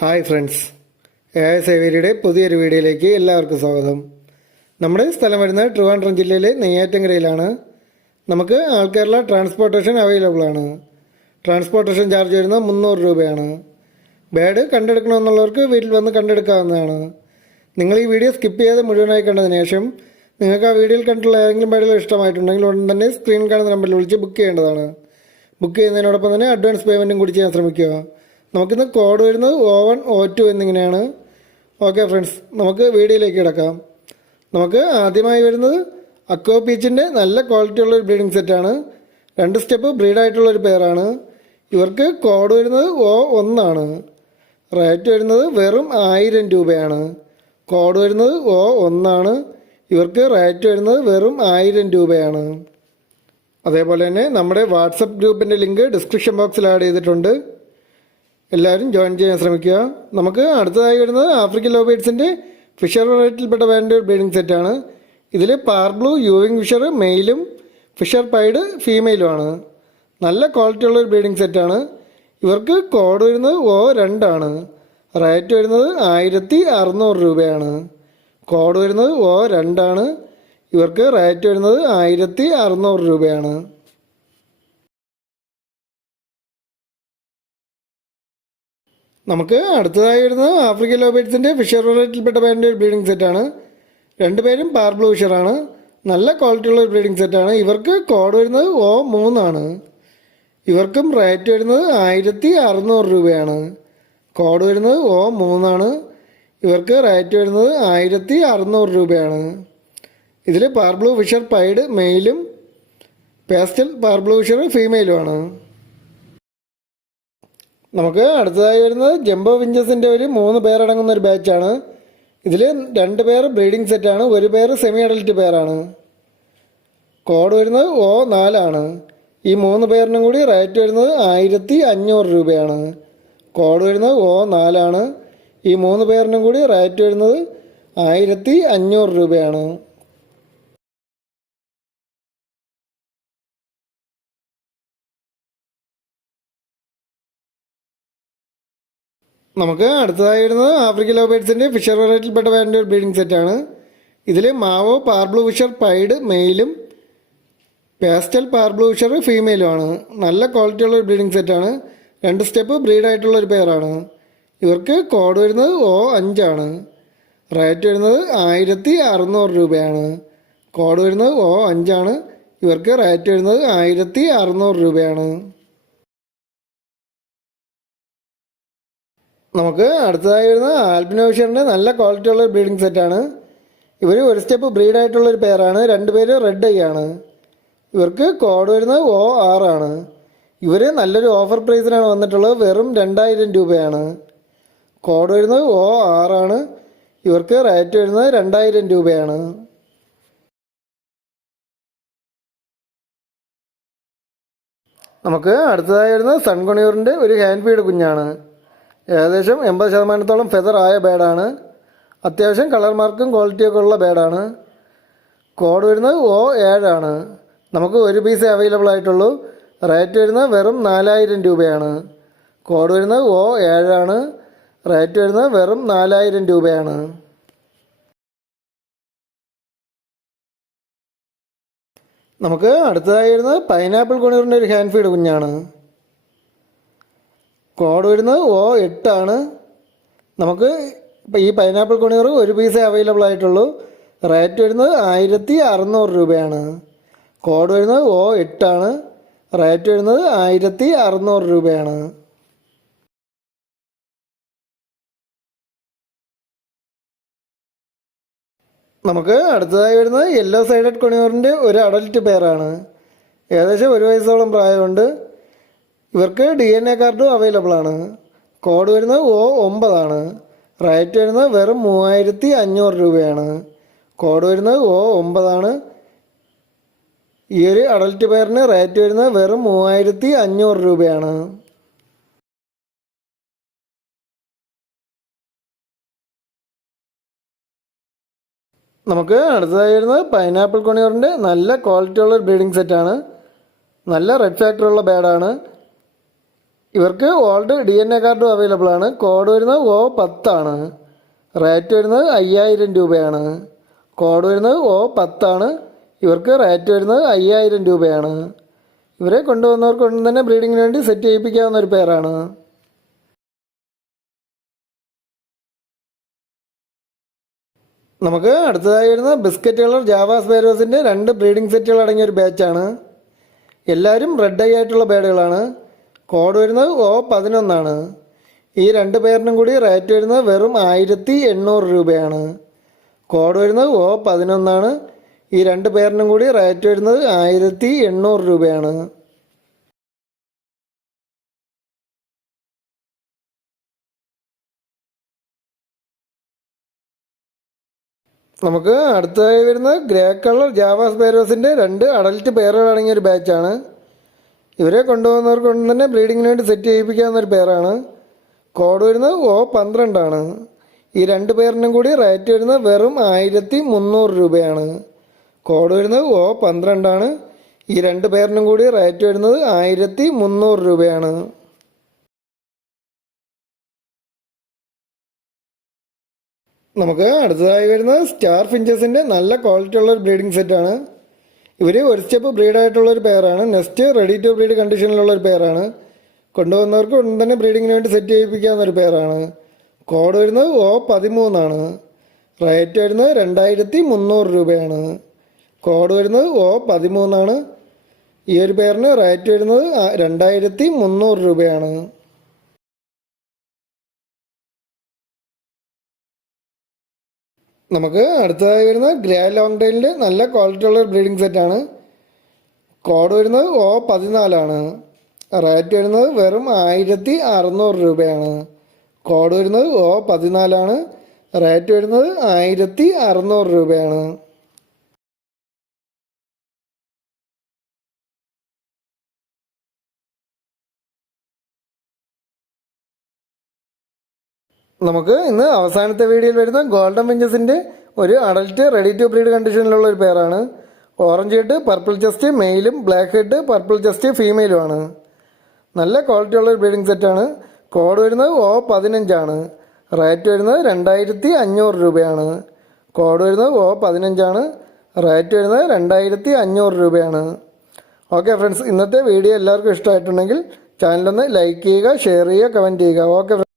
Hi friends. A I ഐവരിയുടെ പുതിയൊരു വീഡിയോയിലേക്ക് എല്ലാവർക്കും സ്വാഗതം. നമ്മുടെ സ്ഥലം വരുന്നത് ട്രിവാൻഡ്രം ജില്ലയിലെ നെയ്യാറ്റങ്കരയിലാണ് നമുക്ക് ആൾക്കേരള ട്രാൻസ്പോർട്ടേഷൻ അവൈലബിൾ ആണ്. ട്രാൻസ്പോർട്ടേഷൻ ചാർജ് വരുന്നത് മുന്നൂറ് രൂപയാണ്. ബാഡ് കണ്ടെടുക്കണമെന്നുള്ളവർക്ക് വീട്ടിൽ വന്ന് കണ്ടെടുക്കാവുന്നതാണ്. നിങ്ങൾ ഈ വീഡിയോ സ്കിപ്പ് ചെയ്ത് മുഴുവനായി കണ്ടതിന് ശേഷം നിങ്ങൾക്ക് ആ വീഡിയോയിൽ കണ്ടിട്ടുള്ള ഏതെങ്കിലും ബാഡുകൾ ഇഷ്ടമായിട്ടുണ്ടെങ്കിൽ ഉടൻ തന്നെ സ്ക്രീൻ കാണുന്ന നമ്പറിൽ വിളിച്ച് ബുക്ക് ചെയ്യേണ്ടതാണ്. ബുക്ക് ചെയ്യുന്നതിനോടൊപ്പം തന്നെ അഡ്വാൻസ് പേയ്മെന്റും കൂടി ചെയ്യാൻ ശ്രമിക്കുക. നമുക്കിന്ന് കോഡ് വരുന്നത് ഒ വൺ ഒ ടു എന്നിങ്ങനെയാണ്. ഓക്കെ ഫ്രണ്ട്സ് നമുക്ക് വീഡിയോയിലേക്ക് കിടക്കാം. നമുക്ക് ആദ്യമായി വരുന്നത് അക്കോ പീച്ചിന്റെ നല്ല ക്വാളിറ്റി ഉള്ള ഒരു ബ്രീഡിംഗ് സെറ്റാണ് രണ്ട് സ്റ്റെപ്പ് ബ്രീഡായിട്ടുള്ള ഒരു പേരാണ് ഇവർക്ക് കോഡ് വരുന്നത് ഒ ഒന്നാണ് റേറ്റ് വരുന്നത് വെറും ആയിരം രൂപയാണ്. കോഡ് വരുന്നത് ഒ ഒന്നാണ് ഇവർക്ക് റേറ്റ് വരുന്നത് വെറും ആയിരം രൂപയാണ്. അതേപോലെ തന്നെ നമ്മുടെ വാട്സപ്പ് ഗ്രൂപ്പിന്റെ ലിങ്ക് ഡിസ്ക്രിപ്ഷൻ ബോക്സിൽ ആഡ് ചെയ്തിട്ടുണ്ട്. എല്ലാവരും ജോയിൻ ചെയ്യാൻ ശ്രമിക്കുക. നമുക്ക് അടുത്തതായി വരുന്നത് ആഫ്രിക്കൻ ലോബേഡ്സിന്റെ ഫിഷർ വെറൈറ്റിയിൽപ്പെട്ട വേണ്ട ഒരു ബ്രീഡിംഗ് സെറ്റാണ് ഇതിൽ പാർബ്ലൂ യൂവിങ് ഫിഷർ മെയിലും ഫിഷർ പൈഡ് ഫീമെയിലുമാണ് നല്ല ക്വാളിറ്റി ഉള്ള ഒരു ബ്രീഡിംഗ് സെറ്റാണ് ഇവർക്ക് കോഡ് വരുന്നത് ഓ രണ്ടാണ് റേറ്റ് വരുന്നത് ആയിരത്തി അറുന്നൂറ് രൂപയാണ്. കോഡ് വരുന്നത് ഓ രണ്ടാണ് ഇവർക്ക് റേറ്റ് വരുന്നത് ആയിരത്തി അറുന്നൂറ് രൂപയാണ്. നമുക്ക് അടുത്തതായി വരുന്നത് ആഫ്രിക്കൻ ലോബേറ്റ്സിന്റെ ഫിഷർ വെറൈറ്റിയിൽപ്പെട്ട പേരിന്റെ ഒരു ബ്രീഡിംഗ് സെറ്റാണ് രണ്ടുപേരും പാർബ്ലൂ ഫിഷറാണ് നല്ല ക്വാളിറ്റിയുള്ള ഒരു ബ്രീഡിംഗ് സെറ്റാണ് ഇവർക്ക് കോഡ് വരുന്നത് ഓ മൂന്നാണ് ഇവർക്കും റേറ്റ് വരുന്നത് ആയിരത്തി അറുന്നൂറ് രൂപയാണ്. കോഡ് വരുന്നത് ഓ മൂന്നാണ് ഇവർക്ക് റേറ്റ് വരുന്നത് ആയിരത്തി അറുന്നൂറ് രൂപയാണ്. ഇതിൽ പാർബ്ലൂ ഫിഷർ പൈഡ് മെയിലും പേസ്റ്റൽ പാർബ്ലൂ ഫിഷർ ഫീമെയിലുമാണ് നമുക്ക് അടുത്തതായി വരുന്നത് ജംബോ വിഞ്ചസിന്റെ ഒരു മൂന്ന് പേരടങ്ങുന്ന ഒരു ബാച്ചാണ് ഇതിൽ രണ്ട് പേർ ബ്രീഡിംഗ് സെറ്റാണ് ഒരു പേര് സെമി അഡൽറ്റ് പേരാണ്. കോഡ് വരുന്നത് ഒ നാലാണ് ഈ മൂന്ന് പേരിനും കൂടി റേറ്റ് വരുന്നത് ആയിരത്തി അഞ്ഞൂറ് രൂപയാണ്. കോഡ് വരുന്നത് ഒ നാലാണ് ഈ മൂന്ന് പേരിനും കൂടി റേറ്റ് വരുന്നത് ആയിരത്തി അഞ്ഞൂറ് രൂപയാണ്. നമുക്ക് അടുത്തതായി വരുന്നത് ആഫ്രിക്കൻ ലോബേഡ്സിന്റെ ഫിഷർ വെറൈറ്റിയിൽപ്പെട്ട വേണ്ട ഒരു ബ്രീഡിംഗ് സെറ്റാണ് ഇതിൽ മാവോ പാർബ്ലൂ ഫിഷർ പൈഡ് മെയിലും പേസ്റ്റൽ പാർബ്ലൂ ഫിഷർ ഫീമെയിലുമാണ് നല്ല ക്വാളിറ്റിയുള്ള ഒരു ബ്രീഡിംഗ് സെറ്റാണ് രണ്ട് സ്റ്റെപ്പ് ബ്രീഡായിട്ടുള്ള ഒരു പെയറാണ് ഇവർക്ക് കോഡ് വരുന്നത് ഓ അഞ്ചാണ് റേറ്റ് വരുന്നത് ആയിരത്തി അറുന്നൂറ് രൂപയാണ്. കോഡ് വരുന്നത് ഓ അഞ്ചാണ് ഇവർക്ക് റേറ്റ് വരുന്നത് ആയിരത്തി അറുന്നൂറ് രൂപയാണ്. നമുക്ക് അടുത്തതായി വരുന്ന ആൽബിനോഷ്യറിന്റെ നല്ല ക്വാളിറ്റി ഉള്ള ഒരു ബ്രീഡിംഗ് സെറ്റാണ് ഇവർ ഒരു സ്റ്റെപ്പ് ബ്രീഡായിട്ടുള്ള ഒരു പേരാണ് രണ്ട് പേര് റെഡ് ഐ ആണ്. ഇവർക്ക് കോഡ് വരുന്നത് ഒ ആർ ആണ്. ഇവർ നല്ലൊരു ഓഫർ പ്രൈസിനാണ് വന്നിട്ടുള്ളത്. വെറും രണ്ടായിരം രൂപയാണ്. കോഡ് വരുന്നത് ഒ ആർ ആണ്. ഇവർക്ക് റേറ്റ് വരുന്നത് രണ്ടായിരം രൂപയാണ്. നമുക്ക് അടുത്തതായി വരുന്നത് സൺകൊണിയൂറിന്റെ ഒരു ഹാൻഡ് ഫീഡ് കുഞ്ഞാണ്. ഏകദേശം എൺപത് ശതമാനത്തോളം ഫെദർ ആയ ബേഡാണ് അത്യാവശ്യം കളർ മാർക്കും ക്വാളിറ്റിയൊക്കെ ഉള്ള ബേഡാണ് കോഡ് വരുന്നത് ഓ ഏഴാണ് നമുക്ക് ഒരു പീസ് അവൈലബിൾ ആയിട്ടുള്ളൂ. റേറ്റ് വരുന്നത് വെറും നാലായിരം രൂപയാണ്. കോഡ് വരുന്നത് ഓ ഏഴാണ് റേറ്റ് വരുന്നത് വെറും നാലായിരം രൂപയാണ്. നമുക്ക് അടുത്തതായി വരുന്നത് പൈനാപ്പിൾ കൊണീറിന്റെ ഒരു ഹാൻഡ് ഫീഡ് കുഞ്ഞാണ്. കോഡ് വരുന്നത് ഓ എട്ടാണ്. നമുക്ക് ഇപ്പം ഈ പൈനാപ്പിൾ കൊണീർ ഒരു പീസേ അവൈലബിൾ ആയിട്ടുള്ളൂ. റേറ്റ് വരുന്നത് ആയിരത്തി അറുന്നൂറ് രൂപയാണ്. കോഡ് വരുന്നത് ഓ എട്ടാണ്. റേറ്റ് വരുന്നത് ആയിരത്തി അറുന്നൂറ് രൂപയാണ്. നമുക്ക് അടുത്തതായി വരുന്നത് യെല്ലോ സൈഡഡ് കൊണിയൂറിന്റെ ഒരു അഡൽറ്റ് പെയറാണ് ഏകദേശം ഒരു വയസ്സോളം പ്രായമുണ്ട്. ഇവർക്ക് ഡി എൻ എ കാർഡും അവൈലബിൾ ആണ്. കോഡ് വരുന്നത് ഒ ഒമ്പതാണ്. റേറ്റ് വരുന്നത് വെറും മൂവായിരത്തി അഞ്ഞൂറ് രൂപയാണ്. കോഡ് വരുന്നത് ഒ ഒമ്പതാണ്. ഈ ഒരു അഡൽറ്റ് പെയറിന് റേറ്റ് വരുന്നത് വെറും മൂവായിരത്തി അഞ്ഞൂറ് രൂപയാണ്. നമുക്ക് അടുത്തതായി വരുന്നത് പൈനാപ്പിൾ കൊണിയറിന്റെ നല്ല ക്വാളിറ്റി ഉള്ള ഒരു ബ്രീഡിംഗ് സെറ്റാണ് നല്ല റെഡ് ഫാക്ടർ ഉള്ള ബേഡാണ് ഇവർക്ക് ഓൾഡ് ഡി എൻ എ കാർഡും അവൈലബിൾ ആണ്. കോഡ് വരുന്നത് ഓ പത്താണ്. റേറ്റ് വരുന്നത് അയ്യായിരം രൂപയാണ്. കോഡ് വരുന്നത് ഓ പത്താണ്. ഇവർക്ക് റേറ്റ് വരുന്നത് അയ്യായിരം രൂപയാണ്. ഇവരെ കൊണ്ടുവന്നവർക്ക് തന്നെ ബ്രീഡിങ്ങിന് വേണ്ടി സെറ്റ് ചെയ്യിപ്പിക്കാവുന്ന ഒരു പേരാണ്. നമുക്ക് അടുത്തതായി വരുന്ന ബിസ്ക്കറ്റ് കളർ ജാവാസ് ബേരോസിന്റെ രണ്ട് ബ്രീഡിംഗ് സെറ്റുകൾ അടങ്ങിയ ഒരു ബാച്ചാണ് എല്ലാവരും റെഡ് ഐ ആയിട്ടുള്ള ബേഡുകളാണ് കോഡ് വരുന്നത് ഒ പതിനൊന്നാണ്. ഈ രണ്ട് പേരിനും കൂടി റേറ്റ് വരുന്നത് വെറും ആയിരത്തി എണ്ണൂറ് രൂപയാണ്. കോഡ് വരുന്നത് ഒ പതിനൊന്നാണ്. ഈ രണ്ട് പേരിനും കൂടി റേറ്റ് വരുന്നത് ആയിരത്തി എണ്ണൂറ് രൂപയാണ്. നമുക്ക് അടുത്തതായി വരുന്നത് ഗ്രേ കളർ ജാവാസ് പേരോസിന്റെ രണ്ട് അഡൽറ്റ് പേരുകൾ അടങ്ങിയ ഒരു ബാച്ചാണ്. ഇവരെ കൊണ്ടുപോകുന്നവർക്ക് കൊണ്ട് തന്നെ ബ്രീഡിങ്ങിന് വേണ്ടി സെറ്റ് ചെയ്യിപ്പിക്കാവുന്നൊരു പേരാണ് കോഡ് വരുന്നത് ഓ പന്ത്രണ്ടാണ്. ഈ രണ്ട് പേരിനും കൂടി റേറ്റ് വരുന്നത് വെറും ആയിരത്തി മുന്നൂറ് രൂപയാണ്. കോഡ് വരുന്നത് ഓ പന്ത്രണ്ടാണ്. ഈ രണ്ട് പേരിനും കൂടി റേറ്റ് വരുന്നത് ആയിരത്തി മുന്നൂറ് രൂപയാണ്. നമുക്ക് അടുത്തതായി വരുന്നത് സ്റ്റാർ ഫിഞ്ചസിന്റെ നല്ല ക്വാളിറ്റി ഉള്ള ഒരു ബ്രീഡിംഗ് സെറ്റാണ് ഇവർ ഒരു സ്റ്റെപ്പ് ബ്രീഡായിട്ടുള്ള ഒരു പെയറാണ് നെക്സ്റ്റ് റെഡി ടു ബ്രീഡ് കണ്ടീഷനിലുള്ള ഒരു പെയറാണ് കൊണ്ടുവന്നവർക്ക് ഉടൻ തന്നെ ബ്രീഡിങ്ങിന് വേണ്ടി സെറ്റ് ചെയ്യിപ്പിക്കാവുന്ന ഒരു പെയറാണ് കോഡ് വരുന്നത് ഓ പതിമൂന്നാണ് റേറ്റ് വരുന്നത് രണ്ടായിരത്തി മുന്നൂറ് രൂപയാണ്. കോഡ് വരുന്നത് ഓ പതിമൂന്നാണ് ഈ ഒരു പേരിന് റേറ്റ് വരുന്നത് രണ്ടായിരത്തി മുന്നൂറ് രൂപയാണ്. നമുക്ക് അടുത്തതായി വരുന്ന ഗ്രേ ലോങ് ടൈലിന്റെ നല്ല ക്വാളിറ്റി ഉള്ള ബ്രീഡിംഗ് സെറ്റാണ് കോഡ് വരുന്നത് ഓ പതിനാലാണ്. റേറ്റ് വരുന്നത് വെറും ആയിരത്തി അറുന്നൂറ് രൂപയാണ്. കോഡ് വരുന്നത് ഓ പതിനാലാണ്. റേറ്റ് വരുന്നത് ആയിരത്തി അറുന്നൂറ് രൂപയാണ്. നമുക്ക് ഇന്ന് അവസാനത്തെ വീഡിയോയിൽ വരുന്ന ഗോൾഡൻ വെഞ്ചസിന്റെ ഒരു അഡൽറ്റ് റെഡി ടു ബ്രീഡ് കണ്ടീഷനിലുള്ള ഒരു പേരാണ് ഓറഞ്ച് ഹെഡ് പർപ്പിൾ ജസ്റ്റ് മെയിലും ബ്ലാക്ക് ഹെഡ് പർപ്പിൾ ജസ്റ്റ് ഫീമെയിലുമാണ് നല്ല ക്വാളിറ്റി ഉള്ള ഒരു ബ്രീഡിംഗ് സെറ്റാണ് കോഡ് വരുന്നത് ഓ പതിനഞ്ചാണ് റേറ്റ് വരുന്നത് രണ്ടായിരത്തി അഞ്ഞൂറ് രൂപയാണ്. കോഡ് വരുന്നത് ഓ പതിനഞ്ചാണ് റേറ്റ് വരുന്നത് രണ്ടായിരത്തി അഞ്ഞൂറ് രൂപയാണ്. ഓക്കെ ഫ്രണ്ട്സ് ഇന്നത്തെ വീഡിയോ എല്ലാവർക്കും ഇഷ്ടമായിട്ടുണ്ടെങ്കിൽ ചാനലൊന്ന് ലൈക്ക് ചെയ്യുക ഷെയർ ചെയ്യുക കമന്റ് ചെയ്യുക. ഓക്കെ